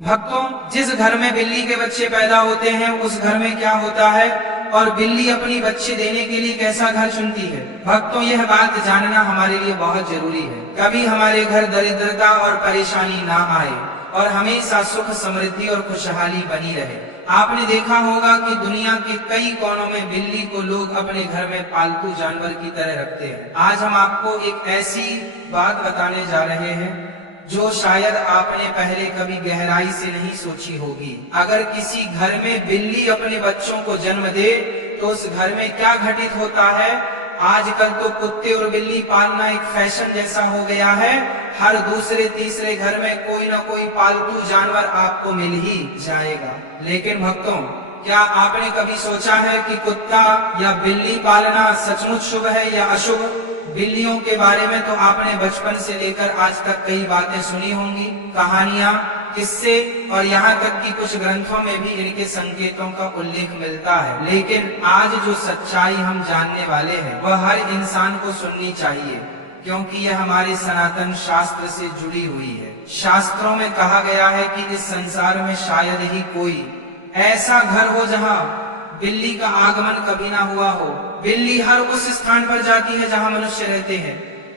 भक्तों, जिस घर में बिल्ली के बच्चे पैदा होते हैं उस घर में क्या होता है और बिल्ली अपनी बच्चे देने के लिए कैसा घर चुनती है। भक्तों, यह बात जानना हमारे लिए बहुत जरूरी है। कभी हमारे घर दरिद्रता और परेशानी ना आए और हमेशा सुख समृद्धि और खुशहाली बनी रहे। आपने देखा होगा कि दुनिया के कई कोनों में बिल्ली को लोग अपने घर में पालतू जानवर की तरह रखते हैं। आज हम आपको एक ऐसी बात बताने जा रहे हैं जो शायद आपने पहले कभी गहराई से नहीं सोची होगी। अगर किसी घर में बिल्ली अपने बच्चों को जन्म दे तो उस घर में क्या घटित होता है। आजकल तो कुत्ते और बिल्ली पालना एक फैशन जैसा हो गया है। हर दूसरे तीसरे घर में कोई ना कोई पालतू जानवर आपको मिल ही जाएगा। लेकिन भक्तों, क्या आपने कभी सोचा है कि कुत्ता या बिल्ली पालना सचमुच शुभ है या अशुभ। बिल्लियों के बारे में तो आपने बचपन से लेकर आज तक कई बातें सुनी होंगी, कहानियां, किस्से और यहाँ तक कि कुछ ग्रंथों में भी इनके संकेतों का उल्लेख मिलता है। लेकिन आज जो सच्चाई हम जानने वाले हैं वह हर इंसान को सुननी चाहिए, क्योंकि यह हमारे सनातन शास्त्र से जुड़ी हुई है। शास्त्रों में कहा गया है कि इस संसार में शायद ही कोई ऐसा घर हो जहाँ बिल्ली का आगमन कभी ना हुआ हो। बिल्ली हर उस स्थान पर जाती है जहाँ मनुष्य रहते हैं।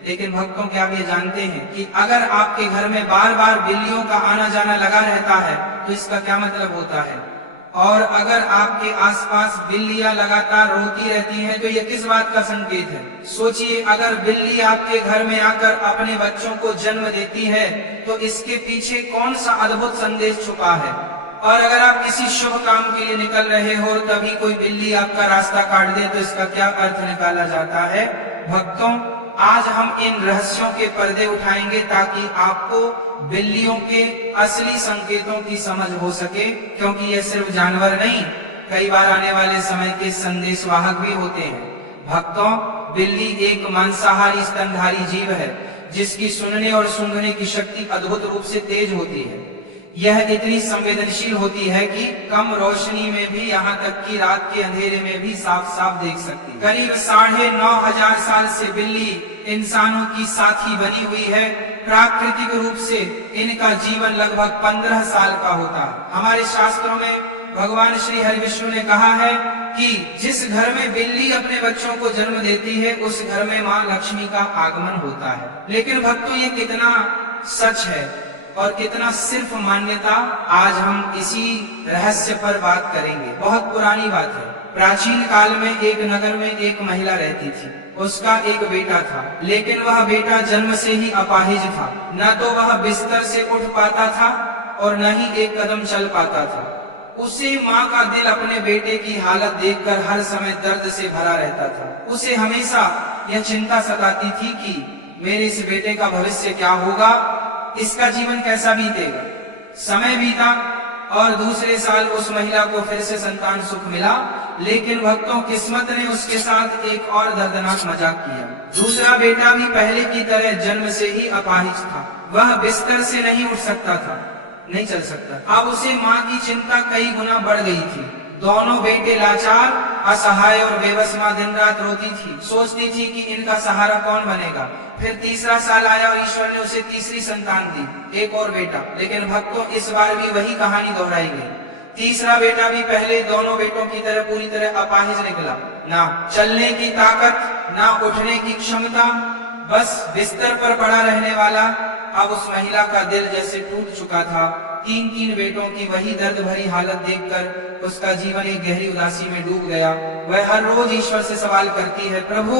लेकिन भक्तों, क्या आप ये जानते हैं कि अगर आपके घर में बार बार बिल्लियों का आना जाना लगा रहता है तो इसका क्या मतलब होता है। और अगर आपके आसपास बिल्लियां लगातार रोती रहती हैं तो यह किस बात का संकेत है। सोचिए, अगर बिल्ली आपके घर में आकर अपने बच्चों को जन्म देती है तो इसके पीछे कौन सा अद्भुत संदेश छुपा है। और अगर आप किसी शुभ काम के लिए निकल रहे हो तभी कोई बिल्ली आपका रास्ता काट दे तो इसका क्या अर्थ निकाला जाता है। भक्तों, आज हम इन रहस्यों के पर्दे उठाएंगे ताकि आपको बिल्लियों के असली संकेतों की समझ हो सके, क्योंकि ये सिर्फ जानवर नहीं, कई बार आने वाले समय के संदेशवाहक भी होते हैं। भक्तों, बिल्ली एक मांसाहारी स्तनधारी जीव है जिसकी सुनने और सूंघने की शक्ति अद्भुत रूप से तेज होती है। यह इतनी संवेदनशील होती है कि कम रोशनी में भी, यहाँ तक कि रात के अंधेरे में भी साफ साफ देख सकती है। करीब 9,500 साल से बिल्ली इंसानों की साथी बनी हुई है। प्राकृतिक रूप से इनका जीवन लगभग 15 साल का होता है। हमारे शास्त्रों में भगवान श्री हरि विष्णु ने कहा है कि जिस घर में बिल्ली अपने बच्चों को जन्म देती है उस घर में माँ लक्ष्मी का आगमन होता है। लेकिन भक्तों, ये कितना सच है और कितना सिर्फ मान्यता, आज हम इसी रहस्य पर बात करेंगे। बहुत पुरानी बात है। प्राचीन काल में एक नगर में एक महिला रहती थी। उसका एक बेटा था, लेकिन वह बेटा जन्म से ही अपाहिज था। न तो वह बिस्तर से उठ पाता था और न ही एक कदम चल पाता था। उसे माँ का दिल अपने बेटे की हालत देखकर हर समय दर्द से भरा रहता था। उसे हमेशा यह चिंता सताती थी कि मेरे इस बेटे का भविष्य क्या होगा, इसका जीवन कैसा बीतेगा। समय बीता और दूसरे साल उस महिला को फिर से संतान सुख मिला। लेकिन भक्तों, किस्मत ने उसके साथ एक और दर्दनाक मजाक किया। दूसरा बेटा भी पहले की तरह जन्म से ही अपाहिज था। वह बिस्तर से नहीं उठ सकता था, नहीं चल सकता। अब उसे माँ की चिंता कई गुना बढ़ गई थी। दोनों बेटे लाचार, असहाय और बेबस माँ दिन रात रोती थी। सोचती थी कि इनका सहारा कौन बनेगा। फिर तीसरा साल आया और ईश्वर ने उसे तीसरी संतान दी, एक और बेटा। लेकिन भक्तों, इस बार भी वही कहानी दोहराई गई। तीसरा बेटा भी पहले दोनों बेटों की तरह पूरी तरह अपाहिज निकला। ना चलने की ताकत, ना उठने की क्षमता, बस बिस्तर पर पड़ा रहने वाला। अब उस महिला का दिल जैसे टूट चुका था। 3 बेटों की वही दर्द भरी हालत देखकर उसका जीवन एक गहरी उदासी में डूब गया। वह हर रोज ईश्वर से सवाल करती है, प्रभु,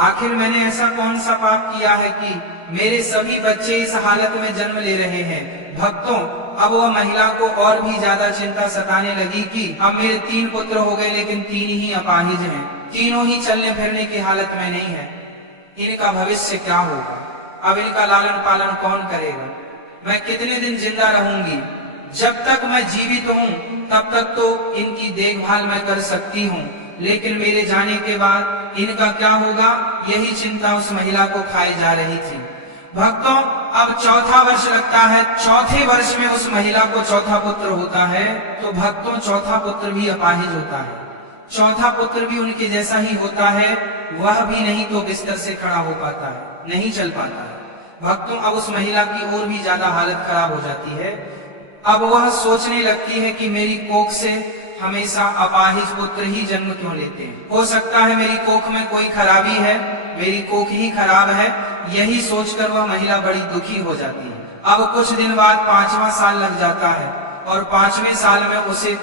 आखिर मैंने ऐसा कौन सा पाप किया है कि मेरे सभी बच्चे इस हालत में जन्म ले रहे हैं। भक्तों, अब वह महिला को और भी ज्यादा चिंता सताने लगी कि अब मेरे 3 पुत्र हो गए लेकिन 3 ही अपाहिज हैं। तीनों ही चलने फिरने की हालत में नहीं है। इनका भविष्य क्या होगा। अब इनका लालन पालन कौन करेगा। मैं कितने दिन जिंदा रहूंगी। जब तक मैं जीवित हूँ तब तक तो इनकी देखभाल मैं कर सकती हूँ, लेकिन मेरे जाने के बाद इनका क्या होगा, यही चिंता उस महिला को खाई जा रही थी। भक्तों, अब चौथा वर्ष लगता है। चौथे वर्ष में उस महिला को चौथा पुत्र होता है। तो भक्तों, चौथा पुत्र भी अपाहिज होता है। चौथा पुत्र भी उनके जैसा ही होता है। वह भी नहीं तो बिस्तर से खड़ा हो पाता है, नहीं चल पाता है। भक्तों, अब उस महिला की और भी ज्यादा हालत खराब हो जाती है। अब वह सोचने लगती है कि मेरी कोख से हमेशा अपाहिज पुत्र ही जन्म क्यों लेते हैं। हो सकता है मेरी कोख में कोई खराबी है, मेरी कोख ही खराब है। यही सोचकर वह महिला बड़ी दुखी हो जाती है। अब कुछ दिन बाद 5वां साल लग जाता है और 5वें साल में उसे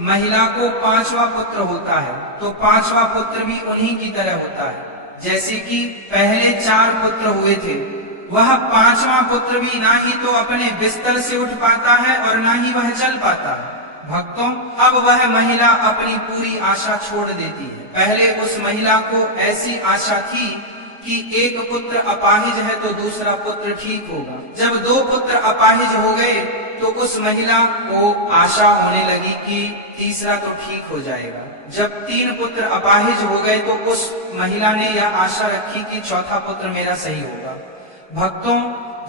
महिला को 5वां पुत्र होता है। तो 5वां पुत्र भी उन्हीं की तरह होता है जैसे कि पहले 4 पुत्र हुए थे। वह 5वां पुत्र भी ना ही तो अपने बिस्तर से उठ पाता है और ना ही वह चल पाता है। भक्तों, अब वह महिला अपनी पूरी आशा छोड़ देती है। पहले उस महिला को ऐसी आशा थी कि एक पुत्र अपाहिज है तो दूसरा पुत्र ठीक होगा। जब 2 पुत्र अपाहिज हो गए तो उस महिला को आशा होने लगी कि तीसरा तो ठीक हो जाएगा। जब 3 पुत्र अपाहिज हो गए तो उस महिला ने यह आशा रखी कि चौथा पुत्र मेरा सही होगा। भक्तों,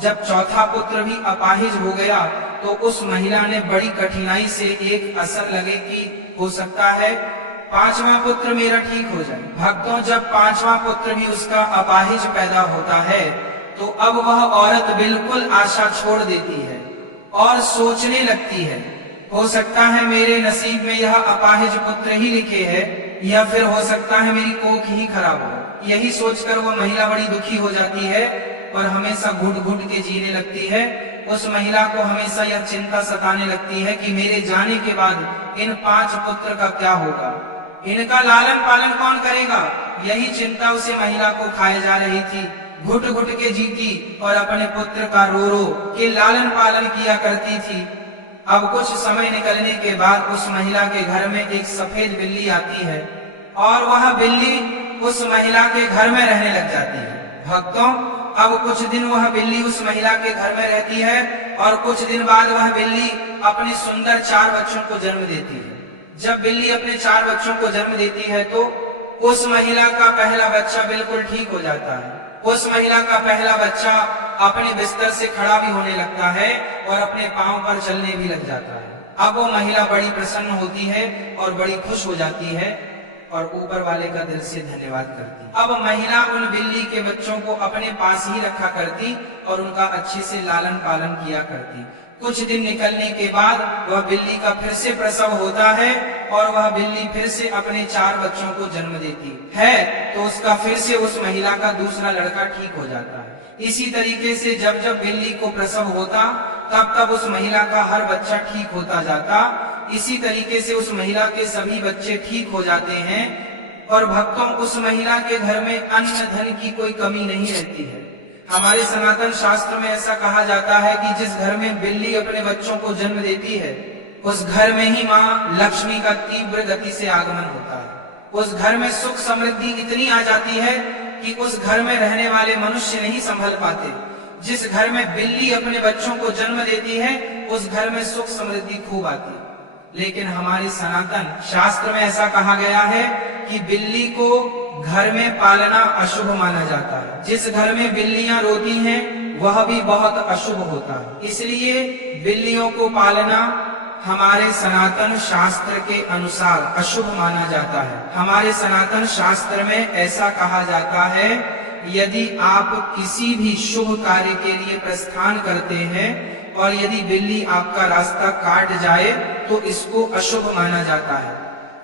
जब चौथा पुत्र भी अपाहिज हो गया तो उस महिला ने बड़ी कठिनाई से एक असर लगे कि हो सकता है 5वां पुत्र मेरा ठीक हो जाए। भक्तों, जब 5वां पुत्र भी उसका अपाहिज पैदा होता है तो अब वह औरत बिल्कुल आशा छोड़ देती है और सोचने लगती है, हो सकता है मेरे नसीब में यह अपाहिज पुत्र ही लिखे है या फिर हो सकता है मेरी कोख ही खराब हो। यही सोचकर वह महिला बड़ी दुखी हो जाती है और हमेशा घुट घुट के जीने लगती है। उस महिला को हमेशा यह चिंता सताने लगती है कि मेरे जाने के बाद इन 5 पुत्र का क्या होगा, इनका लालन पालन कौन करेगा। यही चिंता उसे महिला को खाए जा रही थी। घुट घुट के जीती और अपने पुत्र का रो रो के लालन पालन किया करती थी। अब कुछ समय निकलने के बाद उस महिला के घर में एक सफेद बिल्ली आती है और वह बिल्ली उस महिला के घर में रहने लग जाती है। भक्तों, अब कुछ दिन वह बिल्ली उस महिला के घर में रहती है और कुछ दिन बाद वह बिल्ली अपने सुंदर 4 बच्चों को जन्म देती है। जब बिल्ली अपने 4 बच्चों को जन्म देती है तो उस महिला का पहला बच्चा बिल्कुल ठीक हो जाता है। उस महिला का पहला बच्चा अपने बिस्तर से खड़ा भी होने लगता है और अपने पांव पर चलने भी लग जाता है। अब वो महिला बड़ी प्रसन्न होती है और बड़ी खुश हो जाती है और ऊपर वाले का दिल से धन्यवाद करती। अब महिला उन बिल्ली के बच्चों को अपने पास ही रखा करती और उनका अच्छे से लालन पालन किया करती। कुछ दिन निकलने के बाद वह बिल्ली का फिर से प्रसव होता है और वह बिल्ली फिर से अपने 4 बच्चों को जन्म देती है तो उसका फिर से उस महिला का दूसरा लड़का ठीक हो जाता है। इसी तरीके से जब जब बिल्ली को प्रसव होता तब तब उस महिला का हर बच्चा ठीक होता जाता। इसी तरीके से उस महिला के सभी बच्चे ठीक हो जाते हैं और भक्तों, उस महिला के घर में अन्न धन की कोई कमी नहीं रहती है। हमारे सनातन शास्त्र में ऐसा कहा जाता है कि जिस घर में बिल्ली अपने बच्चों को जन्म देती है उस घर में ही माँ लक्ष्मी का तीव्र गति से आगमन होता है। उस घर में सुख समृद्धि इतनी आ जाती है कि उस घर में रहने वाले मनुष्य नहीं संभल पाते। जिस घर में बिल्ली अपने बच्चों को जन्म देती है उस घर में सुख समृद्धि खूब आती है। लेकिन हमारे सनातन शास्त्र में ऐसा कहा गया है कि बिल्ली को घर में पालना अशुभ माना जाता है। जिस घर में बिल्लियां रोती हैं वह भी बहुत अशुभ होता है। इसलिए बिल्लियों को पालना हमारे सनातन शास्त्र के अनुसार अशुभ माना जाता है। हमारे सनातन शास्त्र में ऐसा कहा जाता है, यदि आप किसी भी शुभ कार्य के लिए प्रस्थान करते हैं और यदि बिल्ली आपका रास्ता काट जाए तो इसको अशुभ माना जाता है।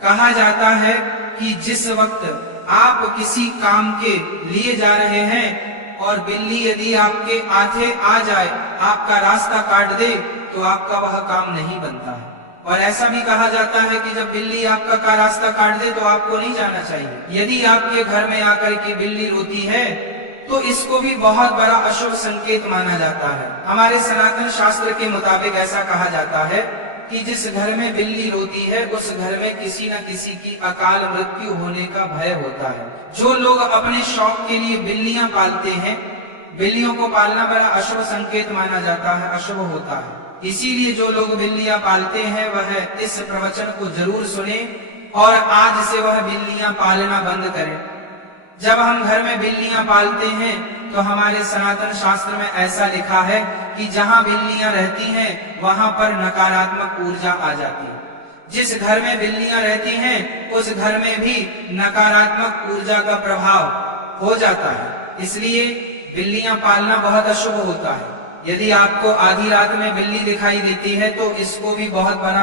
कहा जाता है कि जिस वक्त आप किसी काम के लिए जा रहे हैं और बिल्ली यदि आपके आगे आ जाए, आपका रास्ता काट दे, तो आपका वह काम नहीं बनता है। और ऐसा भी कहा जाता है कि जब बिल्ली आपका का रास्ता काट दे तो आपको नहीं जाना चाहिए। यदि आपके घर में आकर के बिल्ली रोती है तो इसको भी बहुत बड़ा अशुभ संकेत माना जाता है। हमारे सनातन शास्त्र के मुताबिक ऐसा कहा जाता है कि जिस घर में बिल्ली रोती है उस घर में किसी न किसी की अकाल मृत्यु होने का भय होता है। जो लोग अपने शौक के लिए बिल्लियां पालते हैं, बिल्लियों को पालना बड़ा अशुभ संकेत माना जाता है, अशुभ होता है। इसीलिए जो लोग बिल्लियां पालते हैं वह इस प्रवचन को जरूर सुने और आज से वह बिल्लियां पालना बंद करें। जब हम घर में बिल्लियां पालते हैं तो हमारे सनातन शास्त्र में ऐसा लिखा है कि जहां बिल्लियां रहती हैं वहां पर नकारात्मक ऊर्जा आ जाती है। जिस घर में बिल्लियां रहती हैं उस घर में भी नकारात्मक ऊर्जा का प्रभाव हो जाता है। इसलिए बिल्लियां पालना बहुत अशुभ होता है। यदि आपको आधी रात में बिल्ली दिखाई देती है तो इसको भी बहुत बना